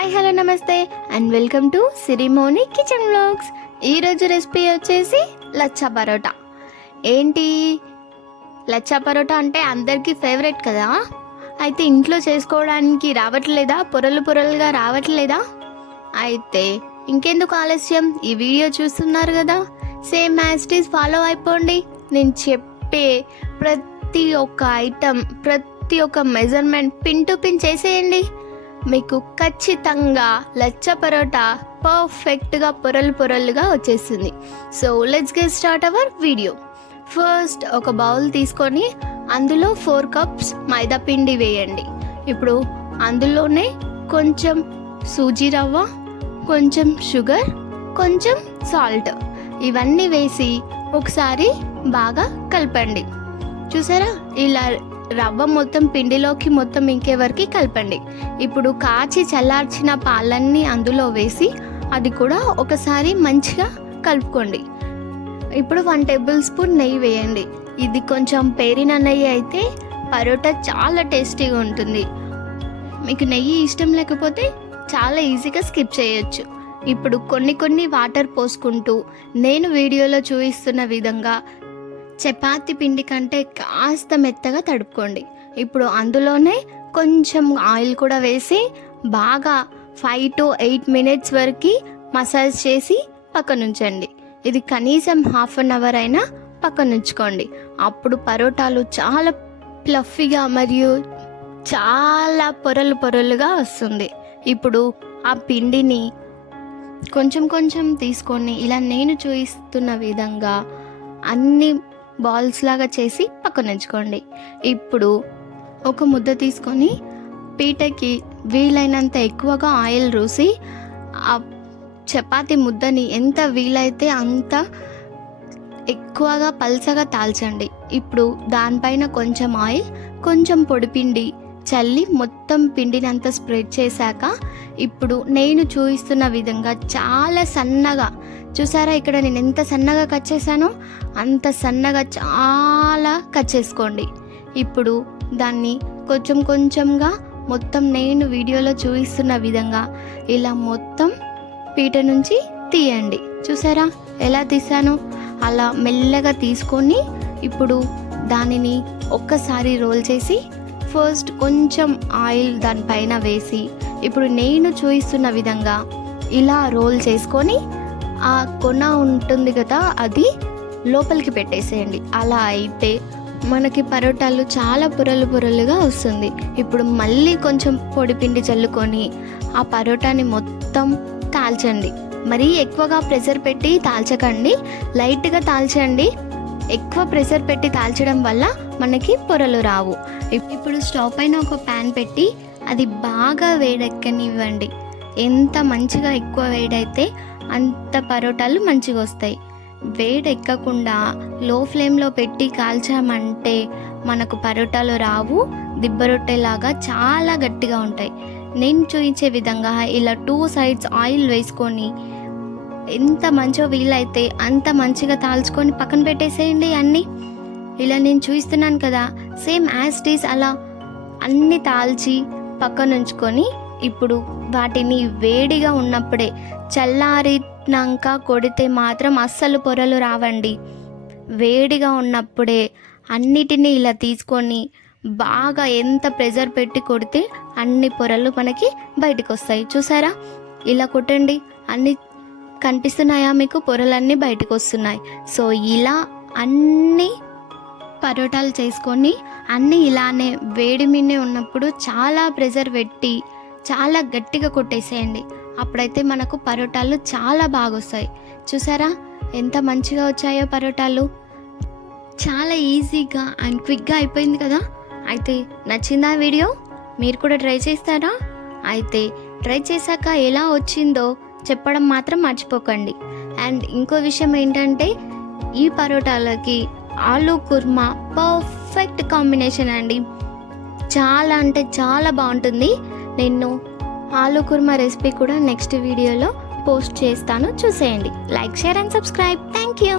Hi hello నమస్తే and welcome to Sirimoni kitchen vlogs. ఈరోజు recipe వచ్చేసి లచ్చా పరోటా. ఏంటి లచ్చా పరోటా అంటే అందరికీ ఫేవరెట్ కదా. అయితే ఇంట్లో చేసుకోవడానికి రావట్లేదా, పొరలుగా రావట్లేదా? అయితే ఇంకెందుకు ఆలస్యం, ఈ వీడియో చూస్తున్నారు కదా, same as it is follow అయిపోండి. నేను చెప్పే ప్రతి ఒక్క ఐటమ్, ప్రతి ఒక్క మెజర్మెంట్ పిన్ టు పిన్ చేసేయండి. మీకు ఖచ్చితంగా లచ్చా పరోటా పర్ఫెక్ట్గా పొరలుగా వచ్చేస్తుంది. So let's get start our video. First ఒక బౌల్ తీసుకొని అందులో 4 కప్స్ మైదా పిండి వేయండి. ఇప్పుడు అందులోనే కొంచెం సూజీ రవ్వ, కొంచెం షుగర్, కొంచెం సాల్ట్ ఇవన్నీ వేసి ఒకసారి బాగా కలపండి. చూసారా, ఇలా రవ్వ మొత్తం పిండిలోకి మొత్తం ఇంకే వరకు కలపండి. ఇప్పుడు కాచి చల్లార్చిన పాలన్నీ అందులో వేసి అది కూడా ఒకసారి మంచిగా కలుపుకోండి. ఇప్పుడు 1 టేబుల్ స్పూన్ నెయ్యి వేయండి. ఇది కొంచెం పేరిన నెయ్యి అయితే పరోటా చాలా టేస్టీగా ఉంటుంది. మీకు నెయ్యి ఇష్టం లేకపోతే చాలా ఈజీగా స్కిప్ చేయొచ్చు. ఇప్పుడు కొన్ని వాటర్ పోసుకుంటూ నేను వీడియోలో చూపిస్తున్న విధంగా చపాతీ పిండి కంటే కాస్త మెత్తగా తడుపుకోండి. ఇప్పుడు అందులోనే కొంచెం ఆయిల్ కూడా వేసి బాగా 5 to 8 మినిట్స్ వరకు మసాజ్ చేసి పక్కనుంచండి. ఇది కనీసం ½ అన్ అవర్ అయినా పక్కనుంచుకోండి. అప్పుడు పరోటాలు చాలా ప్లఫీగా మరియు చాలా పొరలుగా వస్తుంది. ఇప్పుడు ఆ పిండిని కొంచెం తీసుకొని ఇలా నేను చూపిస్తున్న విధంగా అన్ని బాల్స్ లాగా చేసి పక్కనుంచుకోండి. ఇప్పుడు ఒక ముద్ద తీసుకొని పీటకి వీలైనంత ఎక్కువగా ఆయిల్ రూసి ఆ చపాతీ ముద్దని ఎంత వీలైతే అంత ఎక్కువగా పల్చగా తాల్చండి. ఇప్పుడు దానిపైన కొంచెం ఆయిల్, కొంచెం పొడిపిండి చల్లి మొత్తం పిండిని అంతా స్ప్రెడ్ చేశాక ఇప్పుడు నేను చూపిస్తున్న విధంగా చాలా సన్నగా, చూసారా ఇక్కడ నేను ఎంత సన్నగా కట్ చేశానో అంత సన్నగా చాలా కట్ చేసుకోండి. ఇప్పుడు దాన్ని కొంచెంగా మొత్తం నేను వీడియోలో చూపిస్తున్న విధంగా ఇలా మొత్తం పీట నుంచి తీయండి. చూసారా ఎలా తీసానో అలా మెల్లగా తీసుకొని ఇప్పుడు దానిని ఒక్కసారి రోల్ చేసి ఫస్ట్ కొంచెం ఆయిల్ దానిపైన వేసి ఇప్పుడు నేను చూపిస్తున్న విధంగా ఇలా రోల్ చేసుకొని ఆ కొన ఉంటుంది కదా అది లోపలికి పెట్టేసేయండి. అలా అయితే మనకి పరోటాలు చాలా పొరలుగా వస్తుంది. ఇప్పుడు మళ్ళీ కొంచెం పొడిపిండి చల్లుకొని ఆ పరోటాని మొత్తం తాల్చండి. మరీ ఎక్కువగా ప్రెషర్ పెట్టి తాల్చకండి, లైట్గా తాల్చండి. ఎక్కువ ప్రెషర్ పెట్టి తాల్చడం వల్ల మనకి పొరలు రావు. ఇప్పుడు స్టవ్ పైన ఒక ప్యాన్ పెట్టి అది బాగా వేడెక్కనివ్వండి. ఎంత మంచిగా ఎక్కువ వేడైతే అంత పరోటాలు మంచిగా వస్తాయి. వేడెక్కకుండా లో ఫ్లేమ్లో పెట్టి కాల్చామంటే మనకు పరోటాలు రావు, దిబ్బ రొట్టెలాగా చాలా గట్టిగా ఉంటాయి. నేను చూపించే విధంగా ఇలా 2 సైడ్స్ ఆయిల్ వేసుకొని ఎంత మంచిగా వీలైతే అంత మంచిగా తాల్చుకొని పక్కన పెట్టేసేయండి. అన్నీ ఇలా నేను చూపిస్తున్నాను కదా, సేమ్ యాజ్ ఇట్ ఈస్ అలా అన్నీ తాల్చి పక్కన ఉంచుకొని ఇప్పుడు వాటిని వేడిగా ఉన్నప్పుడే, చల్లారినాక కొడితే మాత్రం అస్సలు పొరలు రావండి. వేడిగా ఉన్నప్పుడే అన్నిటినీ ఇలా తీసుకొని బాగా ఎంత ప్రెషర్ పెట్టి కొడితే అన్ని పొరలు మనకి బయటకు వస్తాయి. చూసారా ఇలా కొట్టండి, అన్ని కనిపిస్తున్నాయా మీకు, పొరలన్నీ బయటకు వస్తున్నాయి. సో ఇలా అన్ని పరోటాలు చేసుకొని అన్నీ ఇలానే వేడి మీదే ఉన్నప్పుడు చాలా ప్రెషర్ పెట్టి చాలా గట్టిగా కొట్టేసేయండి. అప్పుడైతే మనకు పరోటాలు చాలా బాగా వస్తాయి. చూసారా ఎంత మంచిగా వచ్చాయో పరోటాలు, చాలా ఈజీగా అండ్ క్విక్గా అయిపోయింది కదా. అయితే నచ్చిందా వీడియో? మీరు కూడా ట్రై చేస్తారా? అయితే ట్రై చేశాక ఎలా వచ్చిందో చెప్పడం మాత్రం మర్చిపోకండి. అండ్ ఇంకో విషయం ఏంటంటే ఈ పరోటాలకి ఆలూ కుర్మా పర్ఫెక్ట్ కాంబినేషన్ అండి. చాలా అంటే చాలా బాగుంటుంది. నేను ఆలూ కుర్మా రెసిపీ కూడా నెక్స్ట్ వీడియోలో పోస్ట్ చేస్తాను, చూసేయండి. Like, share and subscribe. Thank you.